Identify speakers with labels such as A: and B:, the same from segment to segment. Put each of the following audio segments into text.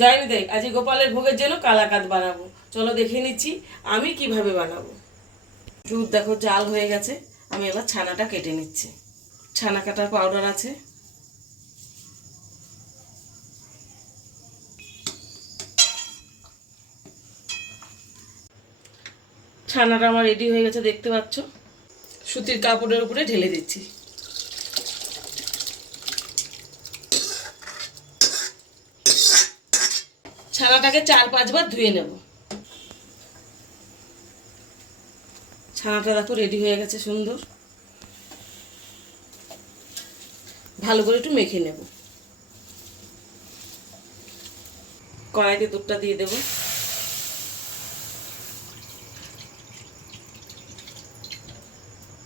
A: জয়নি দেখ আজ গোপালের ভোগের জন্য কালাকাত বানাবো। চলো দেখে নিচ্ছি আমি কীভাবে বানাবো। দুধ দেখো, জাল হয়ে গেছে। আমি এবার ছানাটা কেটে নিচ্ছি। ছানা কাটার পাউডার আছে। ছানাটা আমার রেডি হয়ে গেছে, দেখতে পাচ্ছ? সুতির কাপড়ের উপরে ঢেলে দিচ্ছি। ছানাটাকে চার পাঁচবার ধুয়ে নেব। ছানাটা দেখো রেডি হয়ে গেছে সুন্দর। ভালো করে একটু মেখে নেব। কড়াইতে দুধটা দিয়ে দেব।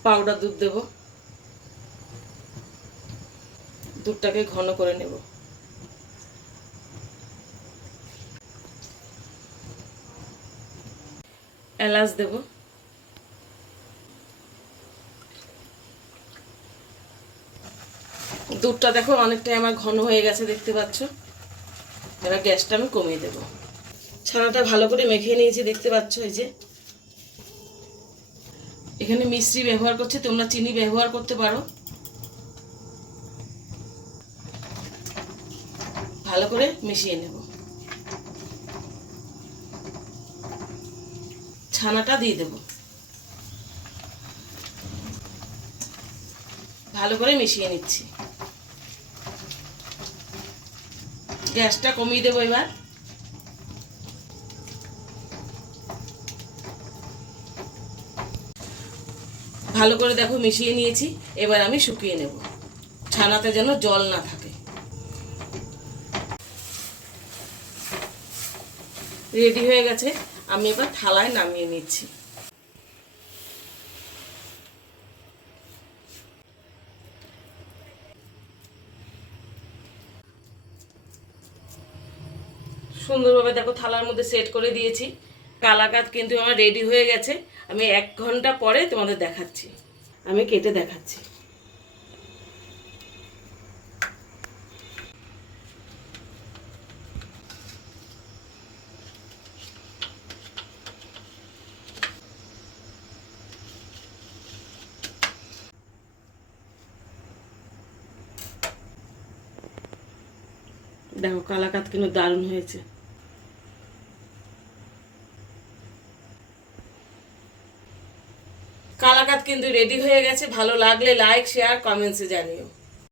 A: পাউডার দুধ দেব। দুধটাকে ঘন করে নেব। এলাচ দেব দুধটা দেখো, অনেকটাই আমার ঘন হয়ে গেছে, দেখতে পাচ্ছ? এবার গ্যাসটা আমি কমিয়ে দেব। ছানাটা ভালো করে মেখে নিয়েছি, দেখতে পাচ্ছ এই যে। এখানে মিশ্রি ব্যবহার করছে, তোমরা চিনি ব্যবহার করতে পারো। ভালো করে মিশিয়ে নেব। ছানাটা দিয়ে দেব। ভালো করে মিশিয়ে নিচ্ছি। গ্যাসটা কমিয়ে দেবো এবার। ভালো করে দেখো মিশিয়ে নিয়েছি, এবার আমি শুকিয়ে নেব। ছানাতে যেন জল না থাকে। রেডি হয়ে গেছে। আমি এবার থালায় নামিয়ে নিচ্ছি। সুন্দরভাবে দেখো থালার মধ্যে সেট করে দিয়েছি। কালাকাত কিন্তু আমার রেডি হয়ে গেছে। আমি এক ঘণ্টা পরে তোমাদের দেখাচ্ছি। আমি কেটে দেখাচ্ছি। দেখো, কালাকাত কিন্তু দারুণ হয়েছে। কালাকাত কিন্তু রেডি হয়ে গেছে। ভালো লাগলে লাইক শেয়ার কমেন্টসে জানিও।